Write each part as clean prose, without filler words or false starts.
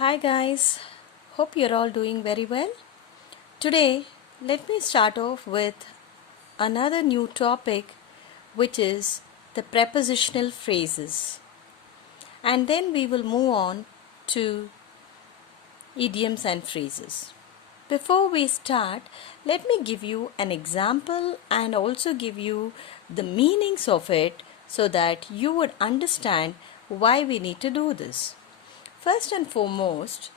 Hi guys, hope you're all doing very well. Today, let me start off with another new topic, which is the prepositional phrases, and then we will move on to idioms and phrases. Before we start, let me give you an example and also give you the meanings of it so that you would understand why we need to do this. First and foremost,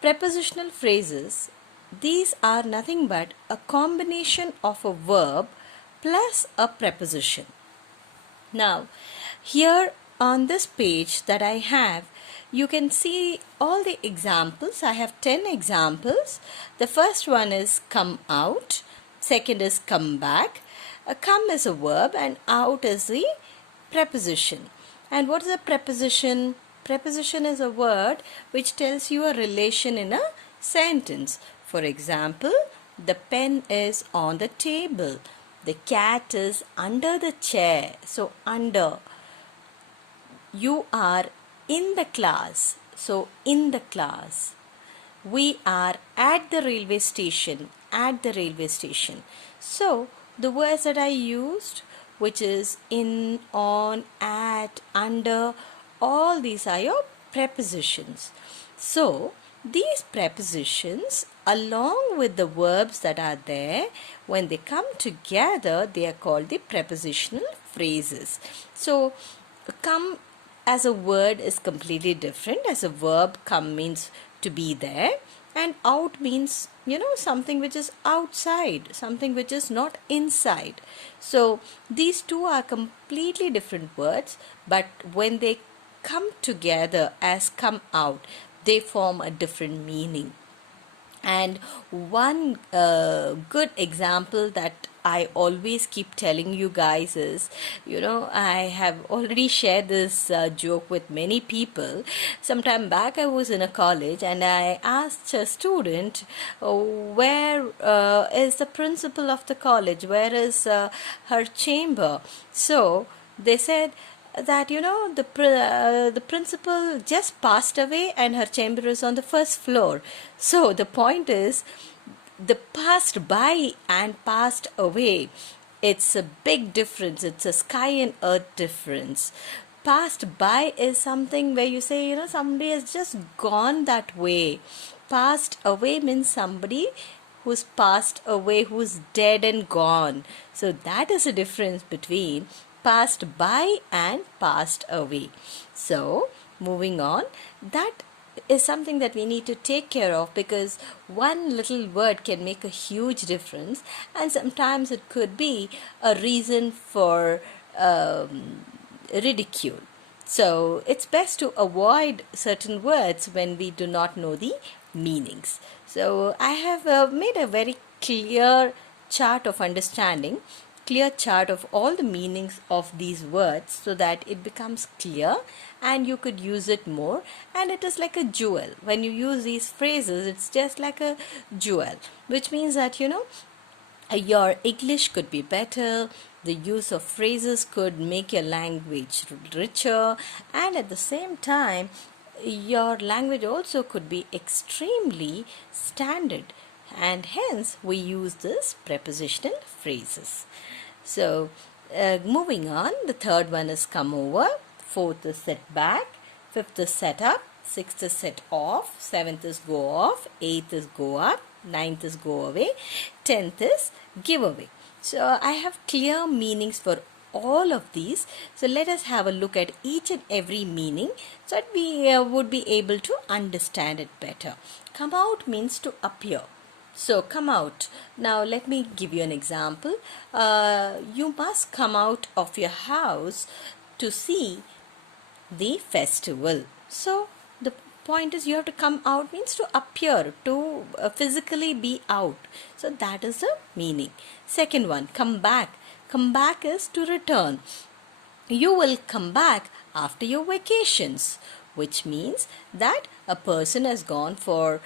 prepositional phrases, these are nothing but a combination of a verb plus a preposition. Now, here on this page that I have, you can see all the examples. I have 10 examples. The first one is come out, second is come back. Come is a verb and out is the preposition. And what is a preposition? Preposition is a word which tells you a relation in a sentence. For example, the pen is on the table. The cat is under the chair. So, under. You are in the class. So, in the class. We are at the railway station. At the railway station. So, the words that I used, which is in, on, at, under, all these are your prepositions. So, these prepositions along with the verbs that are there, when they come together, they are called the prepositional phrases. So, come as a word is completely different. As a verb, come means to be there, and out means, something which is outside, something which is not inside. So, these two are completely different words, but when they come together as come out, they form a different meaning. And one good example that I always keep telling you guys is, I have already shared this joke with many people. Sometime back I was in a college and I asked a student, where is the principal of the college? Where is her chamber? So they said that the principal just passed away and her chamber is on the first floor. So the point is, the passed by and passed away, it's a big difference. It's a sky and earth difference. Passed by is something where you say, somebody has just gone that way. Passed away means somebody who's passed away, who's dead and gone. So that is the difference between passed by and passed away. So, moving on, that is something that we need to take care of, because one little word can make a huge difference, and sometimes it could be a reason for ridicule. So, it's best to avoid certain words when we do not know the meanings. So, I have made a very clear chart of understanding, clear chart of all the meanings of these words, so that it becomes clear and you could use it more. And it is like a jewel. When you use these phrases, it's just like a jewel, which means that your English could be better, the use of phrases could make your language richer, and at the same time your language also could be extremely standard, and hence we use this prepositional phrases. So, moving on, the third one is come over, fourth is sit back, fifth is set up, sixth is set off, seventh is go off, eighth is go up, ninth is go away, 10th is give away. So, I have clear meanings for all of these. So, let us have a look at each and every meaning so that we would be able to understand it better. Come out means to appear. So, come out. Now, let me give you an example. You must come out of your house to see the festival. So, the point is, you have to come out means to appear, to physically be out. So, that is the meaning. Second one, come back. Come back is to return. You will come back after your vacations, which means that a person has gone for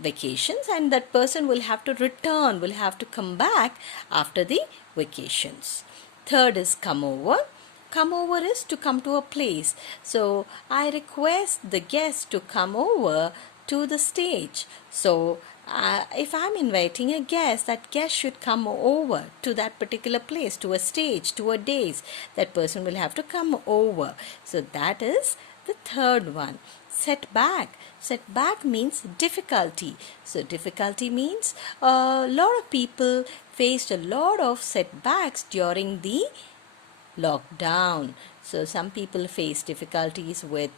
vacations, and that person will have to return, will have to come back after the vacations. Third is come over. come over is to come to a place. So I request the guest to come over to the stage. So if I'm inviting a guest, that guest should come over to that particular place, to a stage, to a dais. That person will have to come over. So that is the third one. Setback. Setback means difficulty. So difficulty means a lot of people faced a lot of setbacks during the lockdown. So some people face difficulties with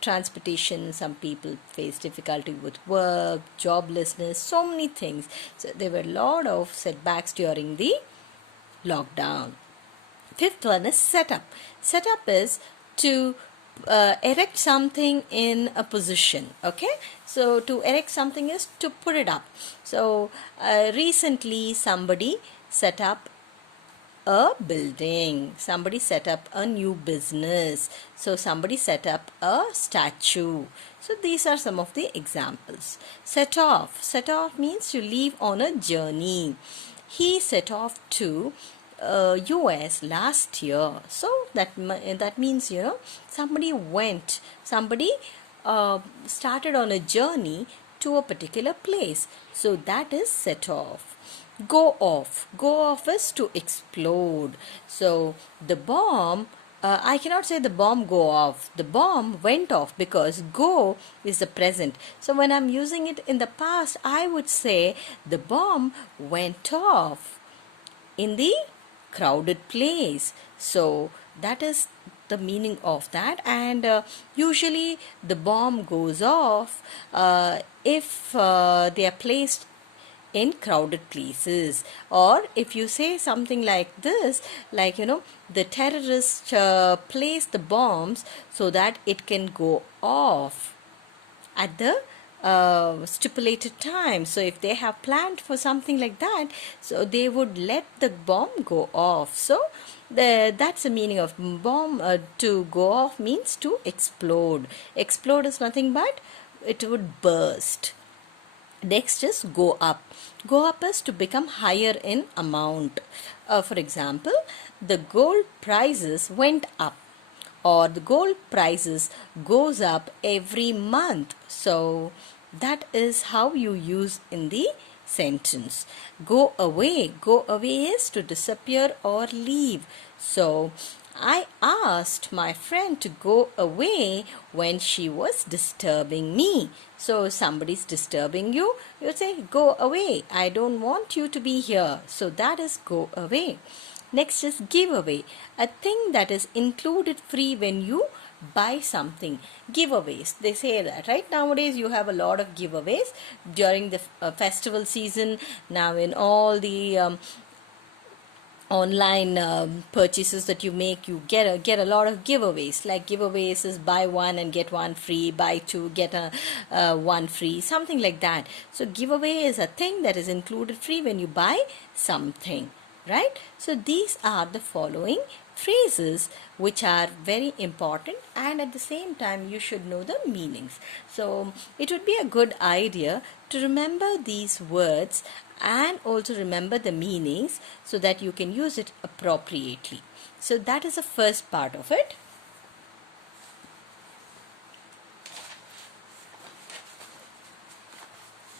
transportation, some people face difficulty with work, joblessness, so many things. So there were a lot of setbacks during the lockdown. Fifth one is setup. Setup is to erect something in a position. Okay, so to erect something is to put it up. So recently somebody set up a building, somebody set up a new business, so somebody set up a statue. So these are some of the examples. Set off. Set off means to leave on a journey. He set off to US last year. So that means, you know, somebody went, somebody started on a journey to a particular place. So that is set off. Go off. Go off is to explode. So the bomb, I cannot say the bomb go off. The bomb went off because go is the present. So when I'm using it in the past, I would say the bomb went off in the crowded place. So that is the meaning of that. And usually the bomb goes off if they are placed in crowded places, or if you say something like this, like, you know, the terrorists place the bombs so that it can go off at the stipulated time. So if they have planned for something like that, so they would let the bomb go off. So that's the meaning of bomb. To go off means to explode. Explode is nothing but it would burst. Next is go up. Go up is to become higher in amount. For example, the gold prices went up, or the gold prices goes up every month. So that is how you use in the sentence. Go away. Go away is to disappear or leave. So I asked my friend to go away when she was disturbing me. So somebody's disturbing you, you say go away. I don't want you to be here. So that is go away. Next is giveaway. A thing that is included free when you buy something. Giveaways, they say that, right? Nowadays you have a lot of giveaways during the festival season. Now in all the online purchases that you make, you get a lot of giveaways. Like giveaways is buy one and get one free, buy two get a one free, something like that. So giveaway is a thing that is included free when you buy something, right? So these are the following phrases which are very important, and at the same time you should know the meanings. So it would be a good idea to remember these words and also remember the meanings so that you can use it appropriately. So that is the first part of it.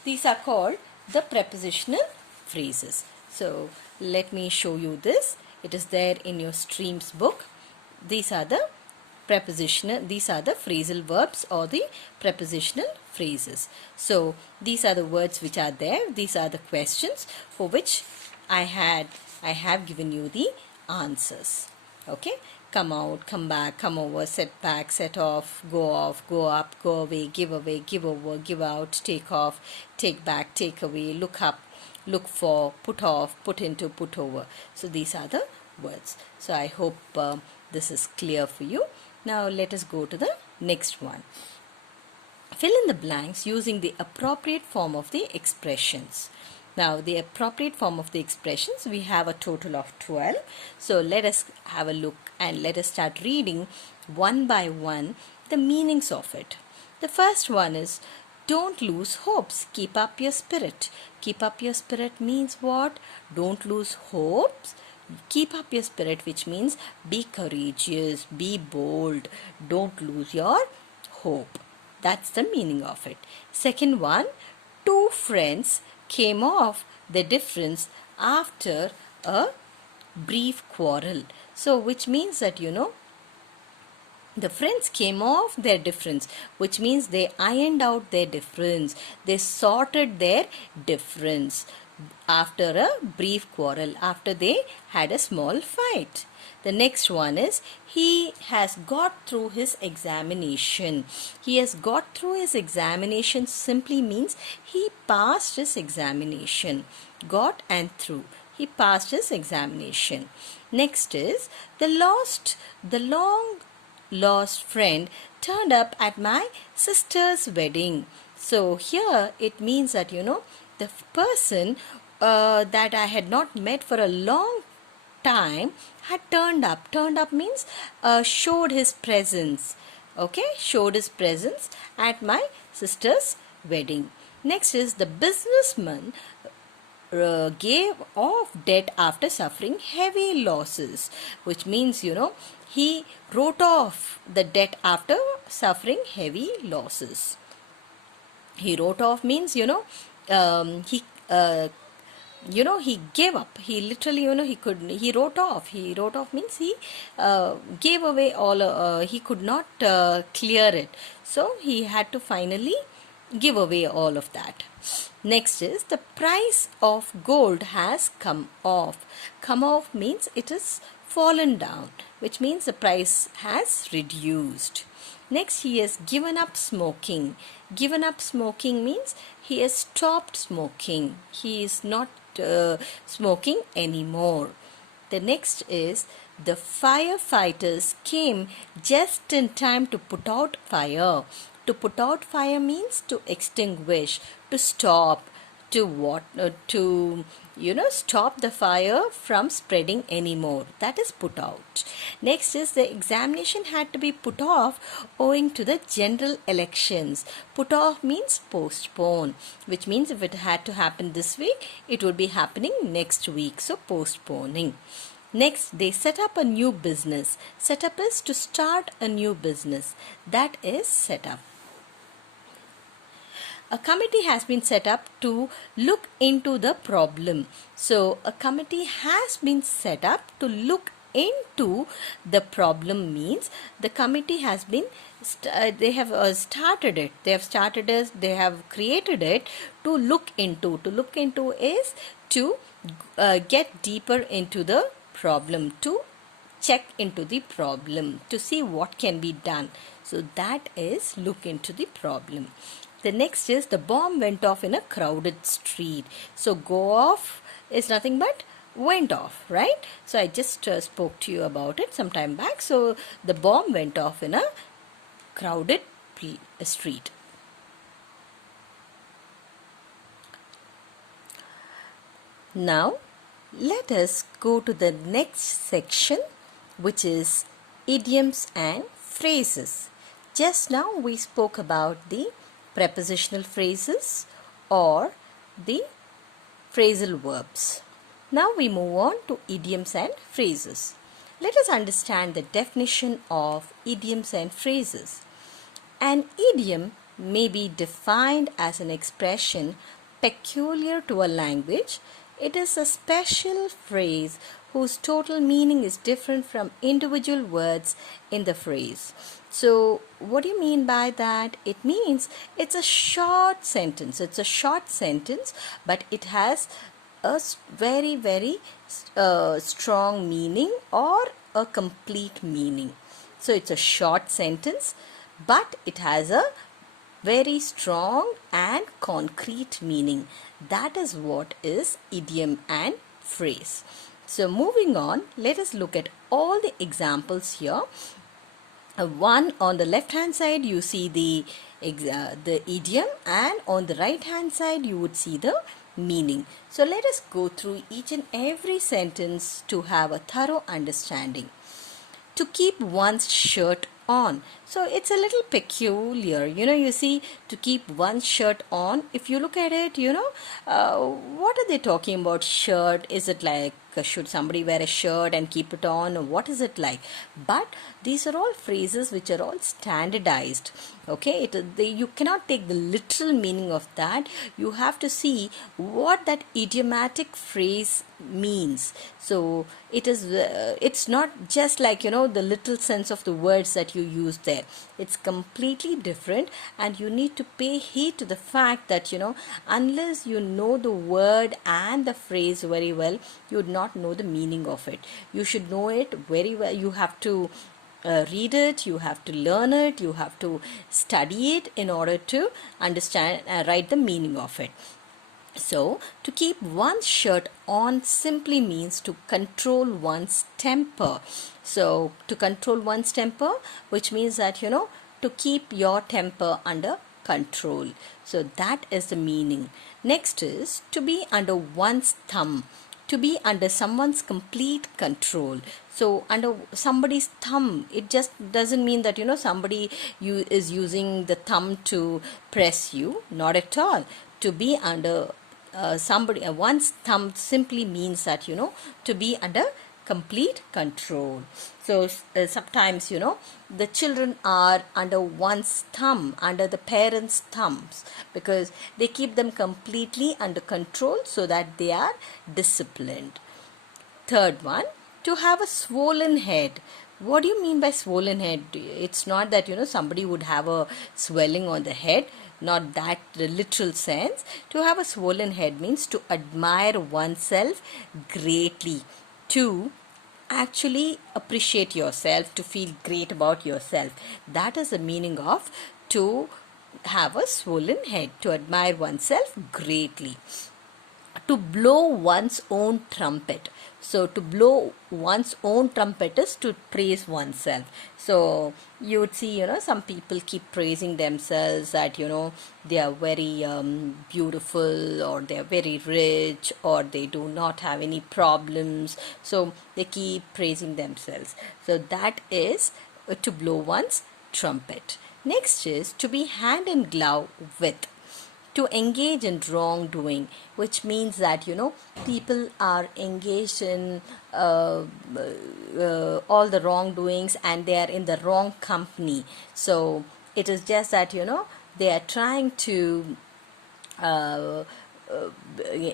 These are called the prepositional phrases. So let me show you this. It is there in your streams book. These are the phrasal verbs or the prepositional phrases. So these are the words which are there. These are the questions for which I have given you the answers. Okay, come out, come back, come over, set back, set off, go up, go away, give over, give out, take off, take back, take away, look up, look for, put off, put into, put over. So these are the words. So I hope this is clear for you. Now let us go to the next one. Fill in the blanks using the appropriate form of the expressions. Now the appropriate form of the expressions, we have a total of 12. So let us have a look and let us start reading one by one the meanings of it. The first one is don't lose hopes, keep up your spirit. Keep up your spirit means what? Don't lose hopes, Keep up your spirit, which means be courageous, be bold, don't lose your hope. That's the meaning of it. Second one, two friends came off their difference after a brief quarrel. So, which means that the friends came off their difference, which means they ironed out their difference, they sorted their difference after a brief quarrel, after they had a small fight. The next one is he has got through his examination. He has got through his examination simply means he passed his examination. Got and through. He passed his examination. Next is the long lost friend turned up at my sister's wedding. So here it means that the person that I had not met for a long time had turned up. Turned up means showed his presence. Okay, showed his presence at my sister's wedding. Next is the businessman gave off debt after suffering heavy losses, which means he wrote off the debt after suffering heavy losses. He wrote off means he he gave up. He literally he couldn't. He wrote off. He wrote off means he gave away all. He could not clear it, so he had to finally give away all of that. Next is the price of gold has come off. Come off means it is fallen down, which means the price has reduced. Next, he has given up smoking. Given up smoking means he has stopped smoking. He is not smoking anymore. The next is the firefighters came just in time to put out fire. To put out fire means to extinguish, to stop, to stop the fire from spreading anymore. That is put out. Next is the examination had to be put off owing to the general elections. Put off means postpone, which means if it had to happen this week, it would be happening next week. So postponing. Next, they set up a new business. Set up is to start a new business. That is set up. A committee has been set up to look into the problem. So, a committee has been set up to look into the problem means the committee has been they have started it. They have created it to look into. To look into is to get deeper into the problem, to check into the problem, to see what can be done. So that is look into the problem. The next is the bomb went off in a crowded street. So go off is nothing but went off, right? So I just spoke to you about it some time back. So the bomb went off in a crowded street. Now let us go to the next section, which is idioms and phrases. Just now we spoke about the prepositional phrases or the phrasal verbs. Now we move on to idioms and phrases. Let us understand the definition of idioms and phrases. An idiom may be defined as an expression peculiar to a language. It is a special phrase whose total meaning is different from individual words in the phrase. So, what do you mean by that? It means it's a short sentence. It's a short sentence, but it has a very, very strong meaning or a complete meaning. So, it's a short sentence, but it has a very strong and concrete meaning. That is what is idiom and phrase. So, moving on, let us look at all the examples here. One on the left hand side you see the idiom, and on the right hand side you would see the meaning. So let us go through each and every sentence to have a thorough understanding. To keep one's shirt on. So it's a little peculiar. You see, to keep one's shirt on. If you look at it, what are they talking about? Shirt? Is it like should somebody wear a shirt and keep it on, or what is it like? But these are all phrases which are all standardized. Okay, you cannot take the literal meaning of that. You have to see what that idiomatic phrase means. So it's not just like, the little sense of the words that you use there. It's completely different, and you need to pay heed to the fact that, unless you know the word and the phrase very well, you would not know the meaning of it. You should know it very well. You have to read it, you have to learn it, you have to study it in order to understand and write the meaning of it. So, to keep one's shirt on simply means to control one's temper. So, to control one's temper, which means that, to keep your temper under control. So, that is the meaning. Next is to be under one's thumb. To be under someone's complete control. So under somebody's thumb, it just doesn't mean that, somebody is using the thumb to press you. Not at all. To be under one's thumb simply means that, to be under complete control. So sometimes, the children are under one's thumb, under the parents' thumbs, because they keep them completely under control so that they are disciplined. Third one, to have a swollen head. What do you mean by swollen head? It's not that, somebody would have a swelling on the head. Not that the literal sense. To have a swollen head means to admire oneself greatly. To actually appreciate yourself, to feel great about yourself. That is the meaning of to have a swollen head, to admire oneself greatly. To blow one's own trumpet. So to blow one's own trumpet is to praise oneself. So you would see, some people keep praising themselves that, they are very beautiful, or they are very rich, or they do not have any problems. So they keep praising themselves. So that is to blow one's trumpet. Next is to be hand in glove with. To engage in wrongdoing, which means that, people are engaged in all the wrongdoings, and they are in the wrong company. So it is just that, they are trying to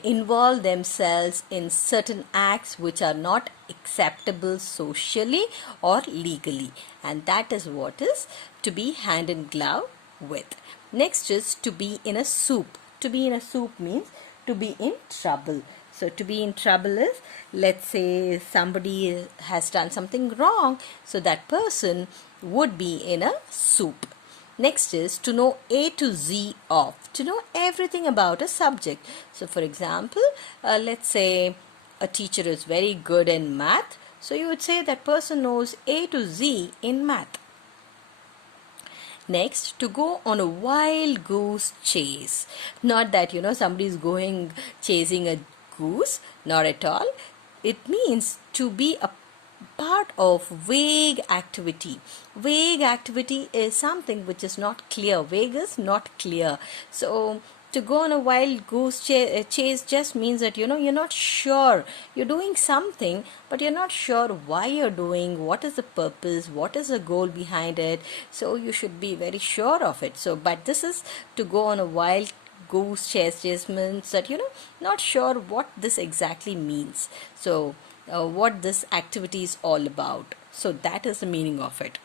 involve themselves in certain acts which are not acceptable socially or legally, and that is what is to be hand in glove with. Next is to be in a soup. To be in a soup means to be in trouble. So to be in trouble is, let's say somebody has done something wrong, so that person would be in a soup. Next is to know A to Z of. To know everything about a subject. So for example, let's say a teacher is very good in math. So you would say that person knows A to Z in math. Next, to go on a wild goose chase. Not that, somebody is going chasing a goose. Not at all. It means to be a part of vague activity. Vague activity is something which is not clear. Vague is not clear. So to go on a wild goose chase just means that, you're not sure. You're doing something, but you're not sure why you're doing, what is the purpose, what is the goal behind it. So you should be very sure of it. So, but this is to go on a wild goose chase just means that, not sure what this exactly means. So, what this activity is all about. So that is the meaning of it.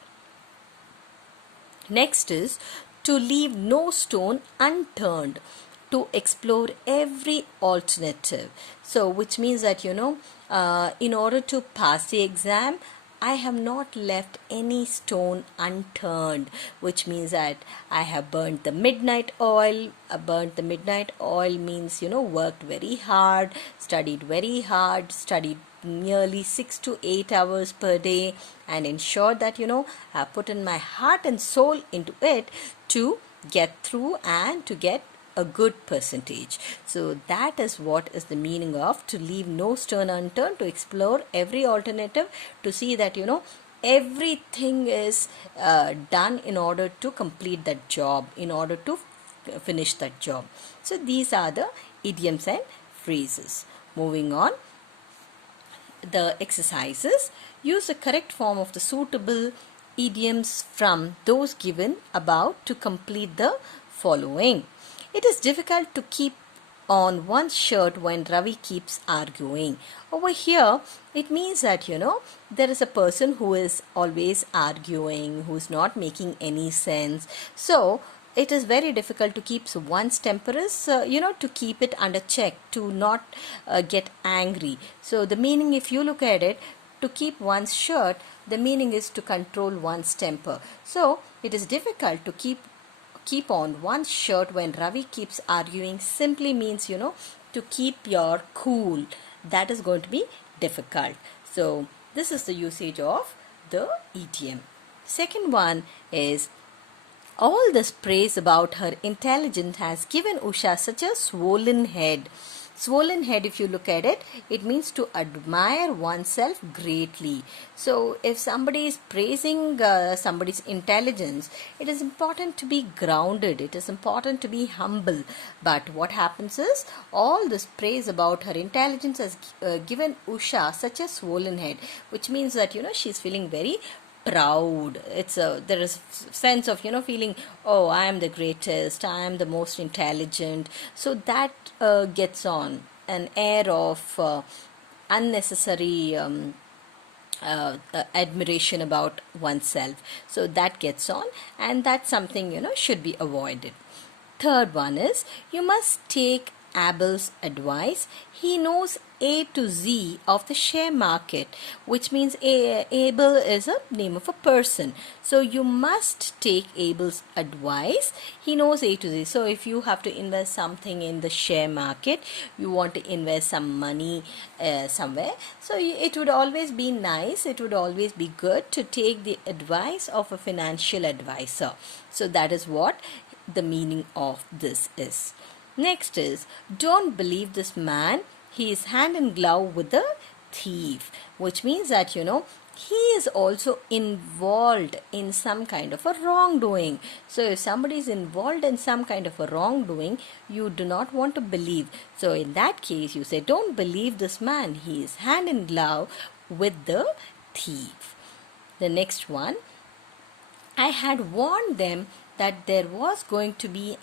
Next is to leave no stone unturned, to explore every alternative. So which means that, in order to pass the exam, I have not left any stone unturned, which means that I have burnt the midnight oil. Burnt the midnight oil means, worked very hard, studied nearly 6 to 8 hours per day, and ensured that, I put in my heart and soul into it to get through and to get a good percentage. So that is what is the meaning of to leave no stone unturned, to explore every alternative, to see that, everything is done in order to complete that job, in order to finish that job. So these are the idioms and phrases. Moving on. the exercises. Use the correct form of the suitable idioms from those given above to complete the following. It is difficult to keep on one's shirt when Ravi keeps arguing. Over here, it means that there is a person who is always arguing, who is not making any sense. So it is very difficult to keep one's temperance, to keep it under check, to not get angry. So the meaning, if you look at it, to keep one's shirt, the meaning is to control one's temper. So it is difficult to keep on one's shirt when Ravi keeps arguing simply means, to keep your cool. That is going to be difficult. So this is the usage of the idiom. Second one is, all this praise about her intelligence has given Usha such a swollen head. Swollen head, if you look at it, it means to admire oneself greatly. So if somebody is praising somebody's intelligence, it is important to be grounded. It is important to be humble. But what happens is, all this praise about her intelligence has given Usha such a swollen head, which means that she's feeling very proud. There is sense of feeling, oh, I am the greatest, I am the most intelligent. So that gets on an air of unnecessary admiration about oneself. So that gets on, and that's something should be avoided. Third one is, you must take Abel's advice. He knows A to Z of the share market, which means Abel is a name of a person. So you must take Abel's advice. He knows A to Z. So if you have to invest something in the share market, you want to invest some money somewhere, so it would always be nice, it would always be good to take the advice of a financial advisor. So that is what the meaning of this is. Next is, don't believe this man, he is hand in glove with the thief, which means that he is also involved in some kind of a wrongdoing. So if somebody is involved in some kind of a wrongdoing, you do not want to believe. So in that case, you say, don't believe this man, he is hand in glove with the thief. The next one, I had warned them that there was going to be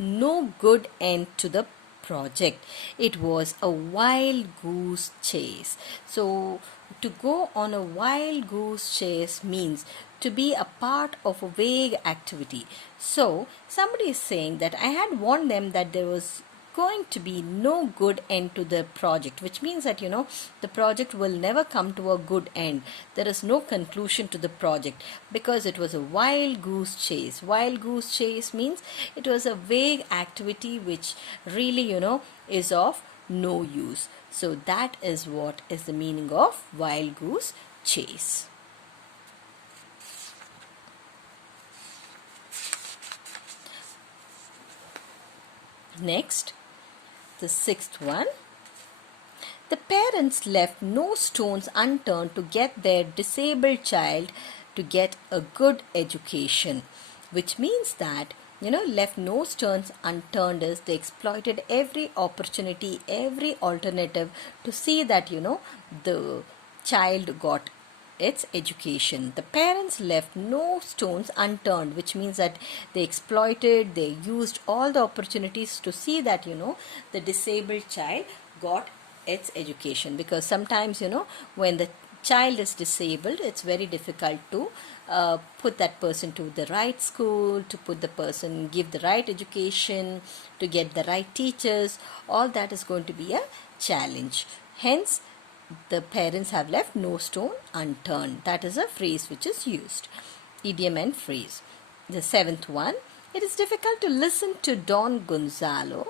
no good end to the project. It was a wild goose chase. So to go on a wild goose chase means to be a part of a vague activity. So somebody is saying that I had warned them that there was going to be no good end to the project, which means that the project will never come to a good end. There is no conclusion to the project because it was a wild goose chase. Wild goose chase means it was a vague activity which really is of no use. So that is what is the meaning of wild goose chase. Next, the sixth one. The parents left no stones unturned to get their disabled child to get a good education, which means that left no stones unturned is they exploited every opportunity, every alternative to see that the child got its education. The parents left no stones unturned, which means that they exploited, they used all the opportunities to see that the disabled child got its education. Because sometimes when the child is disabled, it's very difficult to put that person to the right school, to give the right education, to get the right teachers. All that is going to be a challenge. Hence, the parents have left no stone unturned. That is a phrase which is used. Idiom and phrase. The seventh one. It is difficult to listen to Don Gonzalo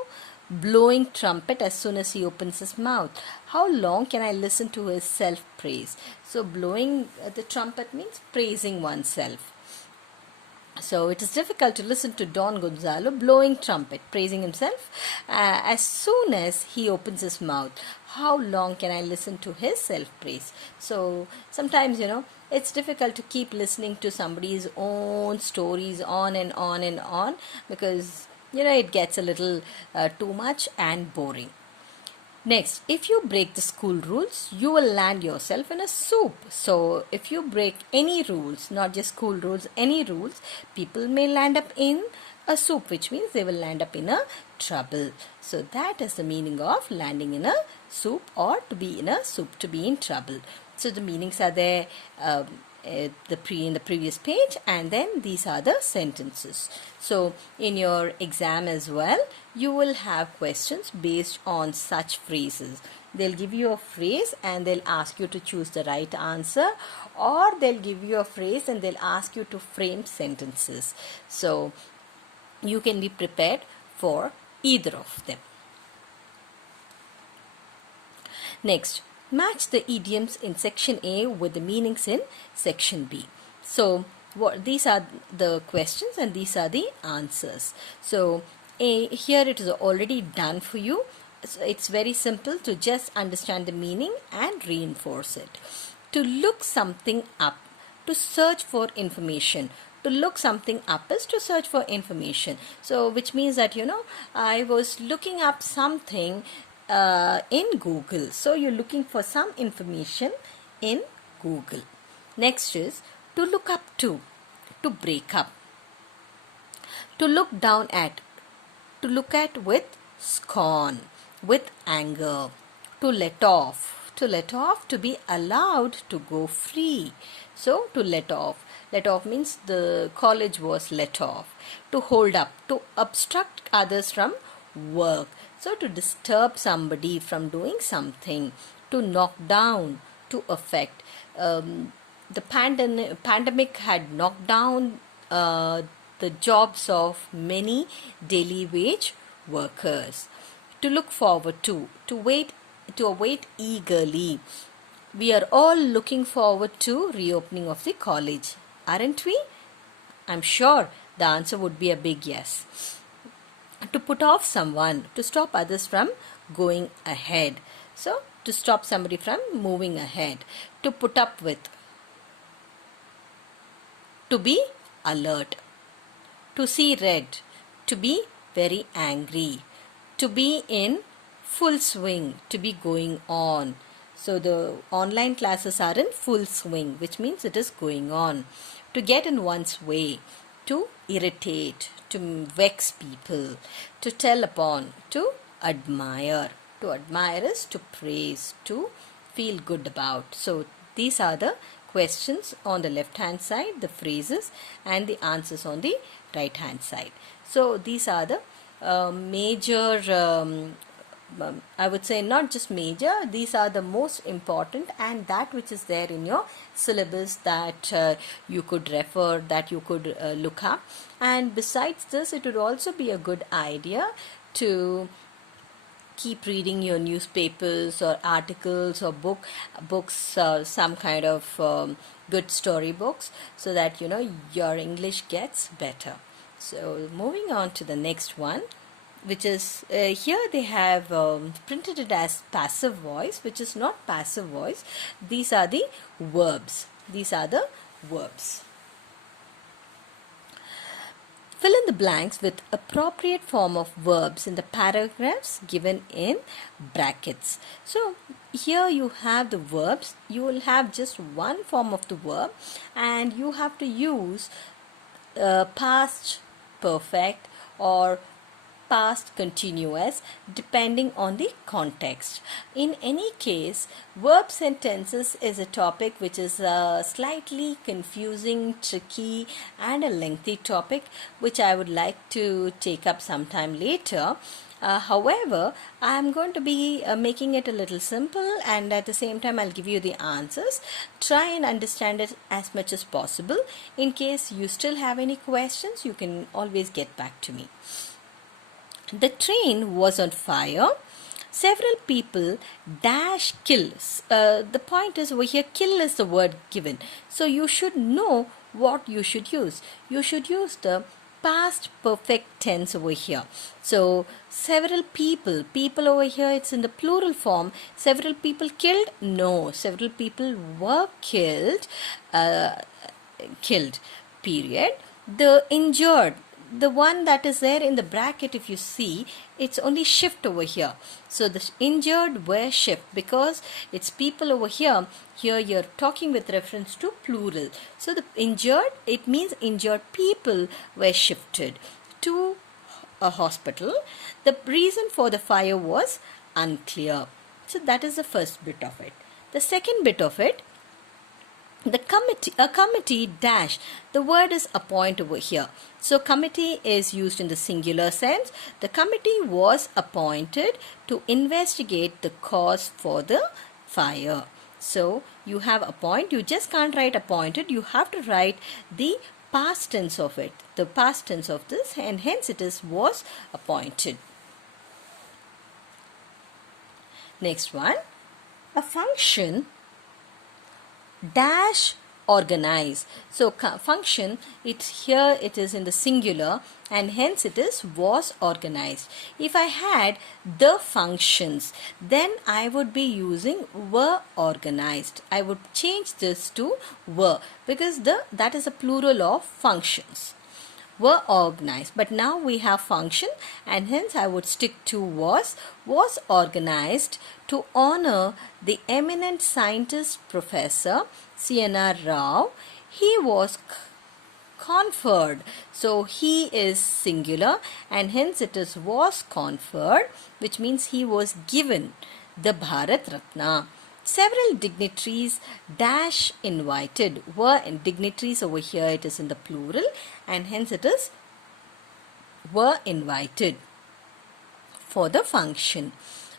blowing trumpet as soon as he opens his mouth. How long can I listen to his self-praise? So blowing the trumpet means praising oneself. So it is difficult to listen to Don Gonzalo blowing trumpet, praising himself as soon as he opens his mouth. How long can I listen to his self-praise? So sometimes, it's difficult to keep listening to somebody's own stories on and on and on because, it gets a little too much and boring. Next, if you break the school rules, you will land yourself in a soup. So, if you break any rules, not just school rules, any rules, people may land up in a soup, which means they will land up in a trouble. So, that is the meaning of landing in a soup, or to be in a soup, to be in trouble. So, the meanings are there in the previous page, and then these are the sentences. So in your exam as well, you will have questions based on such phrases. They'll give you a phrase and they'll ask you to choose the right answer, or they'll give you a phrase and they'll ask you to frame sentences. So you can be prepared for either of them. Next, match the idioms in section A with the meanings in section B. So these are the questions and these are the answers. So here it is already done for you. So it's very simple to just understand the meaning and reinforce it. To look something up, to search for information. To look something up is to search for information. So which means that, I was looking up something in Google. So you're looking for some information in Google. Next is to look up to break up. To look down at, to look at with scorn, with anger. To let off, to be allowed to go free. So to let off means the college was let off. To hold up, to obstruct others from work. So to disturb somebody from doing something. To knock down, to affect. The pandemic had knocked down the jobs of many daily wage workers. To look forward to await eagerly. We are all looking forward to reopening of the college, aren't we? I'm sure the answer would be a big yes. To put off someone, to stop others from going ahead. So, to stop somebody from moving ahead. To put up with, to be alert. To see red, to be very angry. To be in full swing, to be going on. So the online classes are in full swing, which means it is going on. To get in one's way, to irritate, to vex people, to tell upon, to admire. To admire is to praise, to feel good about. So these are the questions on the left hand side, the phrases, and the answers on the right hand side. So these are the major, I would say not just major, these are the most important and that which is there in your syllabus that you could refer, that you could look up. And besides this, it would also be a good idea to keep reading your newspapers or articles or books, some kind of good story books, so that your English gets better. So moving on to the next one, which is here they have printed it as passive voice, which is not passive voice. These are the verbs. Fill in the blanks with appropriate form of verbs in the paragraphs given in brackets. So here you have the verbs. You will have just one form of the verb and you have to use past perfect or past continuous depending on the context. In any case, verb sentences is a topic which is slightly confusing, tricky and a lengthy topic which I would like to take up sometime later. However, I am going to be making it a little simple and at the same time I'll give you the answers. Try and understand it as much as possible. In case you still have any questions, you can always get back to me. The train was on fire. Several people dash kill. The point is over here, kill is the word given. So you should know what you should use. You should use the past perfect tense over here. So several people over here, it's in the plural form. Several people killed? No. Several people were killed. Period. The injured. the one that is there in the bracket, if you see, it's only shift over here. So the injured were shift because it's people over here. Here you're talking with reference to plural. So the injured, it means injured people were shifted to a hospital. The reason for the fire was unclear. So that is the first bit of it. The second bit of it, the committee, a committee dash, the word is appoint over here. So committee is used in the singular sense. The committee was appointed to investigate the cause for the fire. So you have appoint, you just can't write appointed, you have to write the past tense of it, the past tense of this, and hence it is was appointed. Next one, a function dash organize. So function, it's here, it is in the singular, and hence it is was organized. If I had the functions, then I would be using were organized. I would change this to were, because that is a plural of functions. Were organized, but now we have function, and hence I would stick to was organized to honor the eminent scientist Professor C.N.R. Rao. He was conferred, so he is singular, and hence it is was conferred, which means he was given the Bharat Ratna. Several dignitaries dash invited, were dignitaries over here, it is in the plural, and hence it is were invited for the function.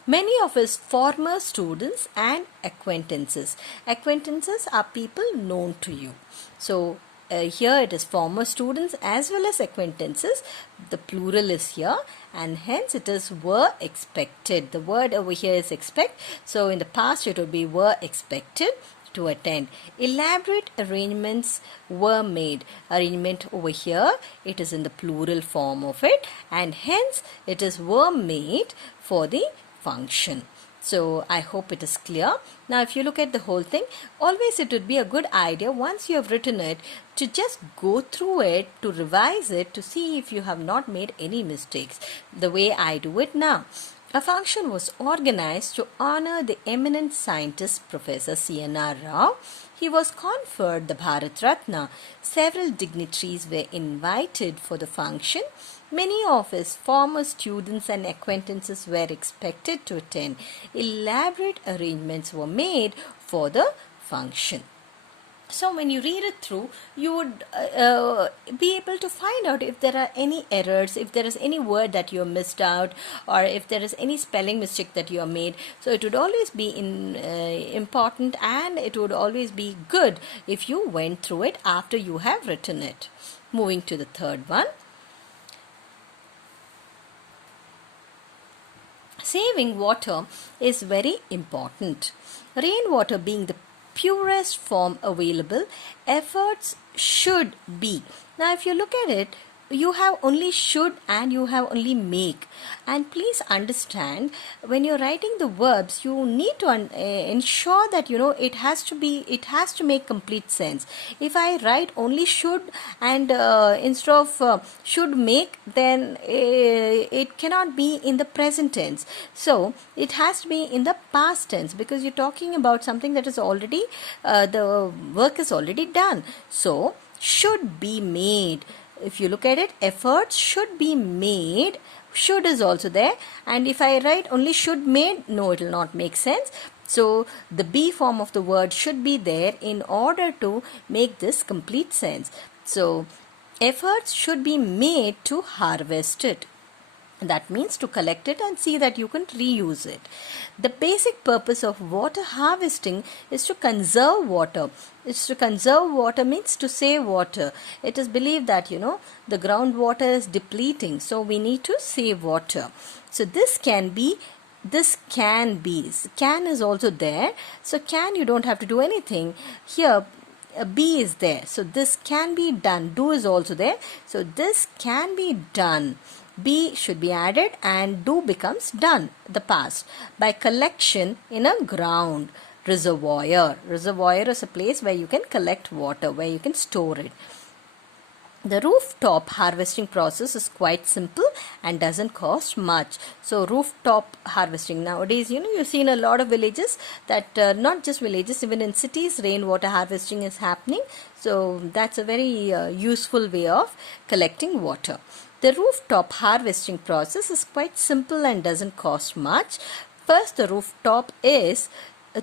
Many of his former students and acquaintances. Acquaintances are people known to you. So here it is former students as well as acquaintances. The plural is here, and hence it is were expected. The word over here is expect. So in the past it would be were expected to attend. Elaborate arrangements were made. Arrangement over here, it is in the plural form of it, and hence it is were made for the function. So I hope it is clear. Now if you look at the whole thing, always it would be a good idea once you have written it to just go through it, to revise it, to see if you have not made any mistakes, the way I do it now. A function was organized to honor the eminent scientist Professor C.N.R. Rao. He was conferred the Bharat Ratna. Several dignitaries were invited for the function. Many of his former students and acquaintances were expected to attend. Elaborate arrangements were made for the function. So when you read it through, you would be able to find out if there are any errors, if there is any word that you have missed out, or if there is any spelling mistake that you have made. So it would always be important, and it would always be good if you went through it after you have written it. Moving to the third one. Saving water is very important. Rainwater being the purest form available, efforts should be. Now if you look at it, you have only should and you have only make. And please understand, when you're writing the verbs, you need to ensure that it has to make complete sense. If I write only should and instead of should make, then it cannot be in the present tense. So it has to be in the past tense, because you're talking about something that is already the work is already done. So should be made. If you look at it, efforts should be made. Should is also there. And if I write only should made, no, it will not make sense. So the be form of the word should be there in order to make this complete sense. So efforts should be made to harvest it. That means to collect it and see that you can reuse it. The basic purpose of water harvesting is to conserve water. It's to conserve water means to save water. It is believed that the groundwater is depleting, so we need to save water. So this can be. Can is also there. So can, you don't have to do anything. Here be is there. So this can be done. Do is also there. So this can be done. Be should be added and do becomes done, the past, by collection in a ground reservoir. Reservoir is a place where you can collect water, where you can store it. The rooftop harvesting process is quite simple and doesn't cost much. So rooftop harvesting nowadays, you've seen a lot of villages that not just villages, even in cities, rainwater harvesting is happening. So that's a very useful way of collecting water. The rooftop harvesting process is quite simple and doesn't cost much. First, the rooftop is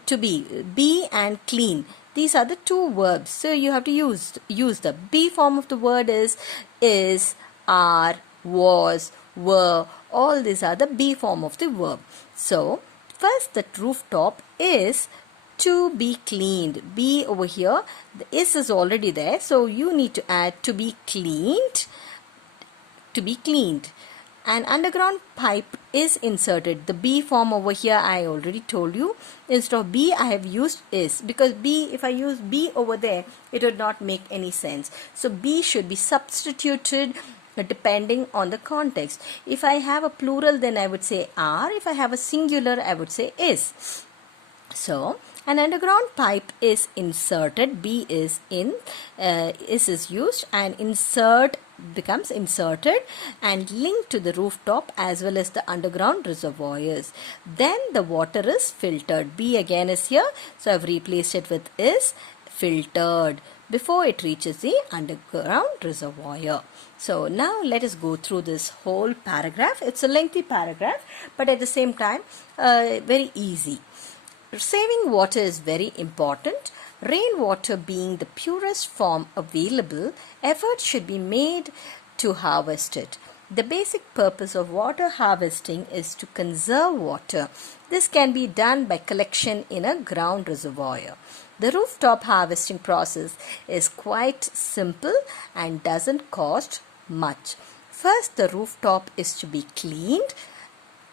to be and clean. These are the two verbs, so you have to use the be form of the word is, are, was, were. All these are the be form of the verb. So first, the rooftop is to be cleaned. Be over here, the is already there, so you need to add to be cleaned. To be cleaned. An underground pipe is inserted. The be form over here I already told you. Instead of be I have used is, because be, if I use be over there, it would not make any sense. So be should be substituted depending on the context. If I have a plural, then I would say are. If I have a singular, I would say is. So an underground pipe is inserted. Be is in, is used, and insert becomes inserted and linked to the rooftop as well as the underground reservoirs. Then the water is filtered. Be again is here, so I've replaced it with is, filtered before it reaches the underground reservoir. So now let us go through this whole paragraph. It's a lengthy paragraph, but at the same time very easy. Saving water is very important. Rainwater being the purest form available, effort should be made to harvest it. The basic purpose of water harvesting is to conserve water. This can be done by collection in a ground reservoir. The rooftop harvesting process is quite simple and doesn't cost much. First, the rooftop is to be cleaned.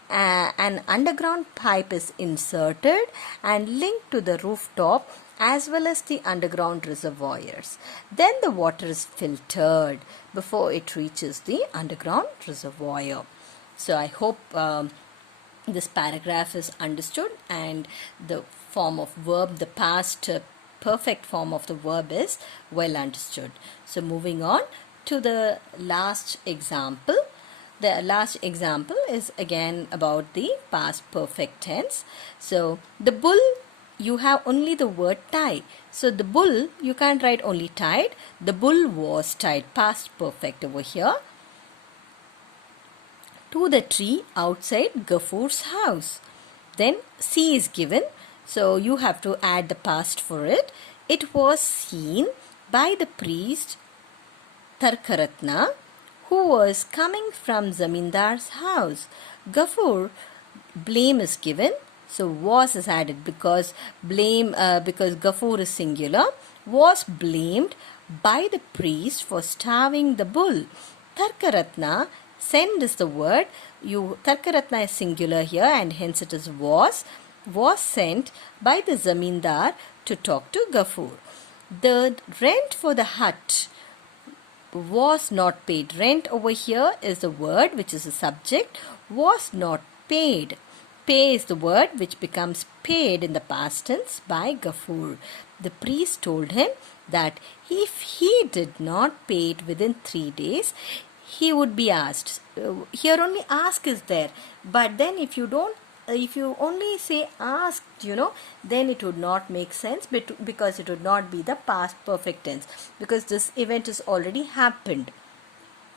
An underground pipe is inserted and linked to the rooftop as well as the underground reservoirs. Then the water is filtered before it reaches the underground reservoir. So I hope this paragraph is understood, and the form of verb, the past perfect form of the verb is well understood. So moving on to the last example. The last example is again about the past perfect tense. So the bull, you have only the word tie. So the bull, you can't write only tied. The bull was tied, past perfect over here, to the tree outside Gafur's house. Then see is given, so you have to add the past for it. It was seen by the priest Tarkaratna, who was coming from Zamindar's house. Gafur, blame is given, so was is added because because Gafur is singular, was blamed by the priest for starving the bull. Tarkaratna, send is the word. Tarkaratna is singular here, and hence it is was sent by the Zamindar to talk to Gafur. The rent for the hut was not paid. Rent over here is the word which is a subject. Was not paid. Pay is the word which becomes paid in the past tense by Gafur. The priest told him that if he did not pay it within 3 days, he would be asked. Here only ask is there, but then if you only say asked, then it would not make sense, because it would not be the past perfect tense, because this event has already happened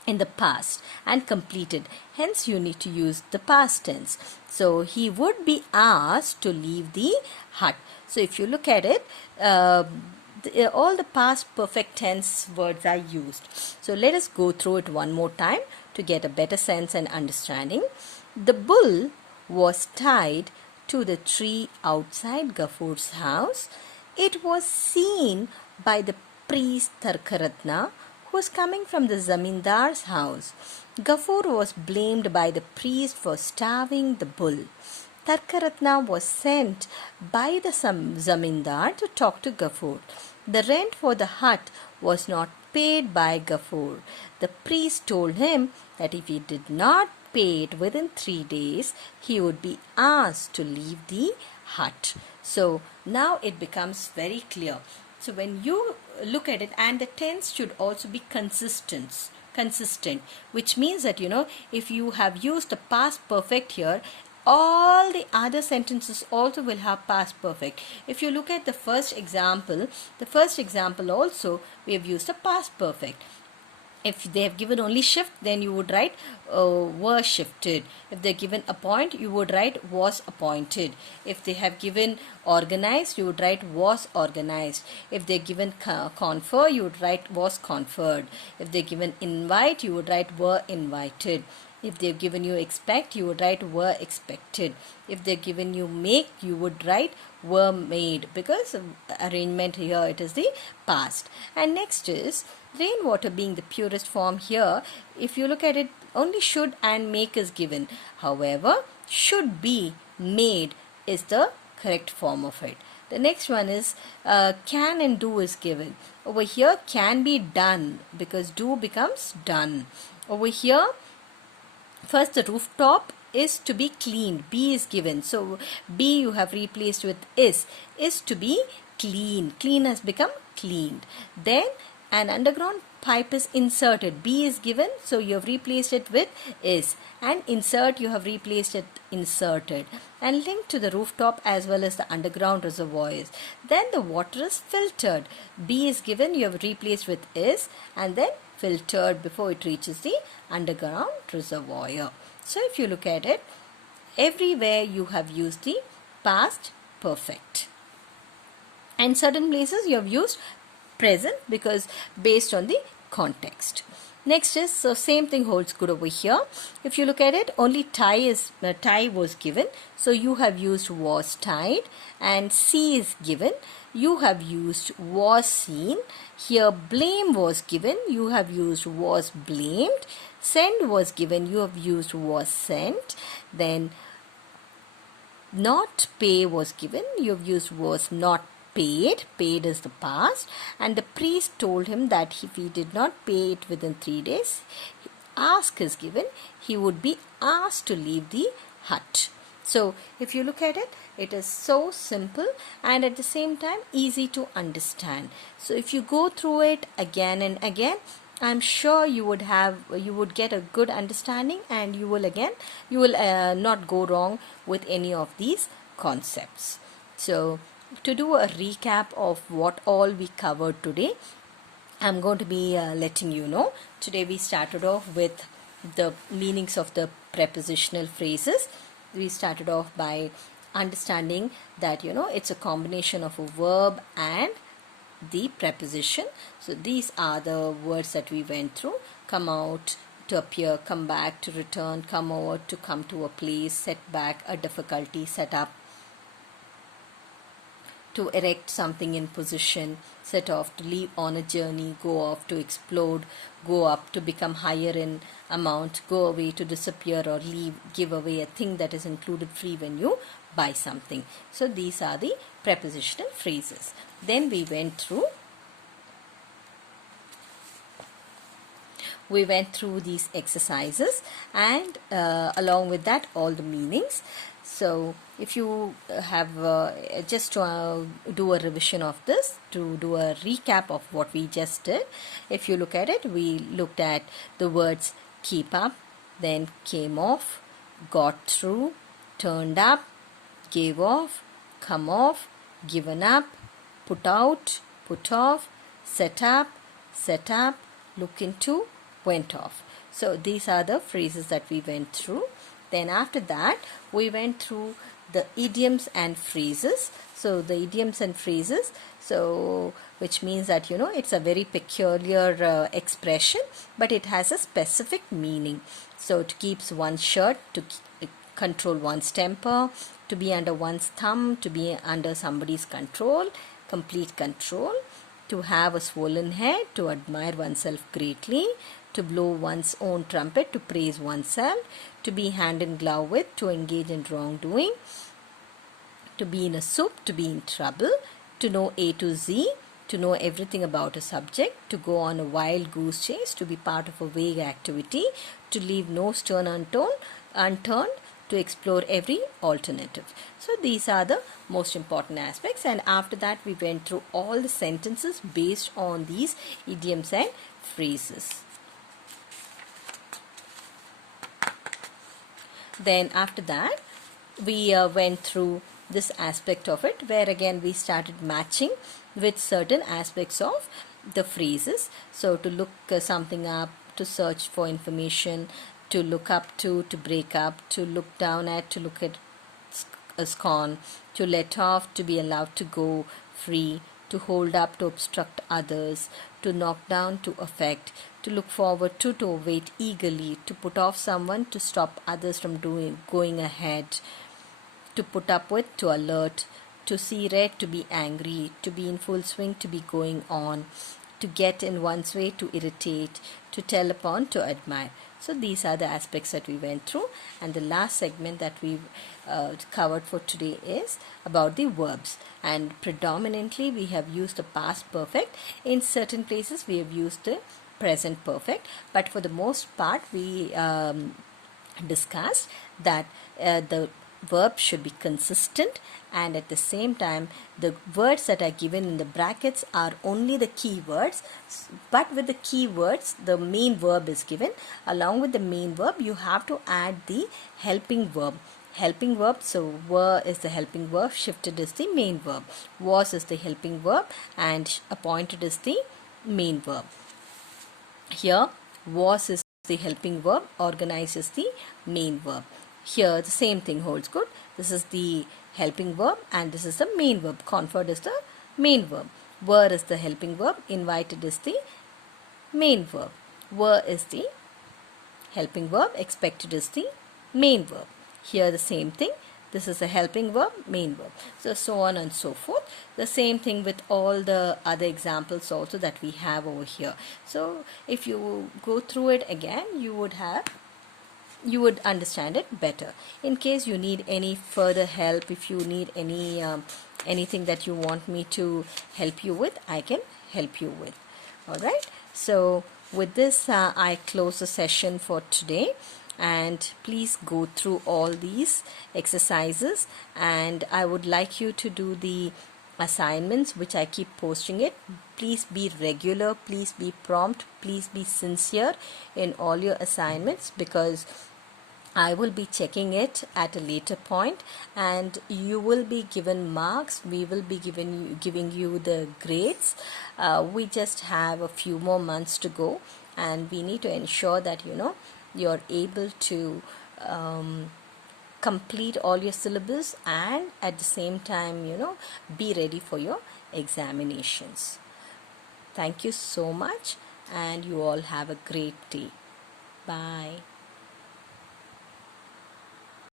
in the past and completed. Hence you need to use the past tense. So he would be asked to leave the hut. So if you look at it, all the past perfect tense words are used. So let us go through it one more time to get a better sense and understanding. The bull was tied to the tree outside Gafur's house. It was seen by the priest Tarkaratna, who was coming from the Zamindar's house. Gafur was blamed by the priest for starving the bull. Tarkaratna was sent by the Zamindar to talk to Gafur. The rent for the hut was not paid by Gafur. The priest told him that if he did not pay it within 3 days, he would be asked to leave the hut. So now it becomes very clear. So when you look at it, and the tense should also be consistent, which means that if you have used the past perfect here, all the other sentences also will have past perfect. If you look at the first example also we have used a past perfect. If they have given only shift, then you would write were shifted. If they're given appoint, you would write was appointed. If they have given organized, you would write was organized. If they're given confer, you would write was conferred. If they're given invite, you would write were invited. If they've given you expect, you would write were expected. If they've given you make, you would write were made, because arrangement here it is the past. And next is rainwater being the purest form here. If you look at it, only should and make is given. However, should be made is the correct form of it. The next one is can and do is given. Over here can be done, because do becomes done. Over here, first the rooftop is to be cleaned. Be is given. So be you have replaced with is to be clean. Clean has become cleaned. Then an underground pipe is inserted. Be is given, so you have replaced it with is. And insert, you have replaced it inserted. And linked to the rooftop as well as the underground reservoirs. Then the water is filtered. Be is given, you have replaced with is, and then filtered before it reaches the underground reservoir. So if you look at it, everywhere you have used the past perfect. And certain places you have used present, because based on the context. Next is, so same thing holds good over here. If you look at it, only tie was given, so you have used was tied. And see is given, you have used was seen. Here blame was given, you have used was blamed. Send was given, you have used was sent. Then not pay was given, you have used was not paid. Paid is the past. And the priest told him that if he did not pay it within 3 days, ask is given, he would be asked to leave the hut. So if you look at it, it is so simple and at the same time easy to understand. So if you go through it again and again, I'm sure you would get a good understanding, and you will not go wrong with any of these concepts. So to do a recap of what all we covered today, I'm going to be letting you know. Today we started off with the meanings of the prepositional phrases. We started off by understanding that it's a combination of a verb and the preposition. So these are the words that we went through: come out, to appear; come back, to return; come over, to come to a place; set back, a difficulty; set up, to erect something in position; set off, to leave on a journey; go off, to explode; go up, to become higher in amount; go away, to disappear or leave; give away, a thing that is included free when you buy something. So these are the prepositional phrases. Then we went through these exercises, and along with that all the meanings. So if you have just to do a revision of this, to do a recap of what we just did, if you look at it, we looked at the words keep up, then came off, got through, turned up, gave off, come off, given up, put out, put off, set up, look into, went off. So these are the phrases that we went through. Then after that, we went through the idioms and phrases. So the idioms and phrases, so which means that it's a very peculiar expression, but it has a specific meaning. So to keep one's shirt, to control one's temper, to be under one's thumb, to be under somebody's control, complete control, to have a swollen head, to admire oneself greatly, to blow one's own trumpet, to praise oneself, to be hand in glove with, to engage in wrongdoing, to be in a soup, to be in trouble, to know A to Z, to know everything about a subject, to go on a wild goose chase, to be part of a vague activity, to leave no stone unturned, to explore every alternative. So these are the most important aspects, and after that we went through all the sentences based on these idioms and phrases. Then after that we went through this aspect of it, where again we started matching with certain aspects of the phrases. So to look something up, to search for information, to look up to break up, to look down at, to look at a scorn, to let off, to be allowed to go free, to hold up, to obstruct others, to knock down, to affect, to look forward to wait eagerly, to put off someone, to stop others from going ahead, to put up with, to alert, to see red, to be angry, to be in full swing, to be going on, to get in one's way, to irritate, to tell upon, to admire. So these are the aspects that we went through, and the last segment that we covered for today is about the verbs. And predominantly we have used the past perfect. In certain places we have used the present perfect, but for the most part we discussed that the verb should be consistent, and at the same time the words that are given in the brackets are only the key words, but with the key words the main verb is given. Along with the main verb you have to add the helping verb. So were is the helping verb, shifted is the main verb, was is the helping verb, and appointed is the main verb. Here was is the helping verb, organize is the main verb. Here the same thing holds good. This is the helping verb and this is the main verb. Conferred is the main verb. Were is the helping verb. Invited is the main verb. Were is the helping verb. Expected is the main verb. Here the same thing. This is the helping verb, main verb. So on and so forth. The same thing with all the other examples also that we have over here. So if you go through it again, you would understand it better. In case you need any further help, if you need any anything that you want me to help you with, I can help you with. Alright, so with this I close the session for today, and please go through all these exercises, and I would like you to do the assignments which I keep posting it. Please be regular, please be prompt, please be sincere in all your assignments, because I will be checking it at a later point and you will be given marks. We will be giving you the grades. We just have a few more months to go, and we need to ensure that you're able to complete all your syllabus, and at the same time be ready for your examinations. Thank you so much, and you all have a great day. Bye.